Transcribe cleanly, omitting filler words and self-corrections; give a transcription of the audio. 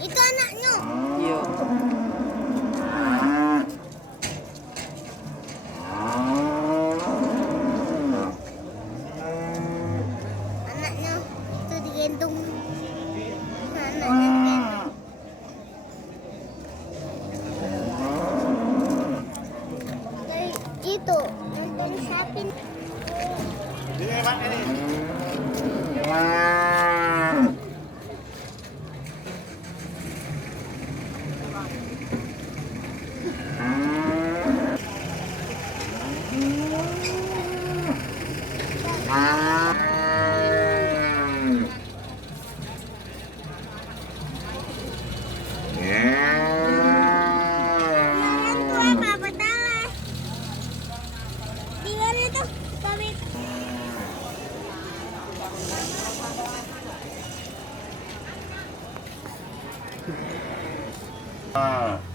Itu anaknya. Iya. Anaknya itu digendong. Anaknya digendong. Kayak itu nonton sapi. Yang tua apa tahu? Di mana tuh? Pamit. Ah.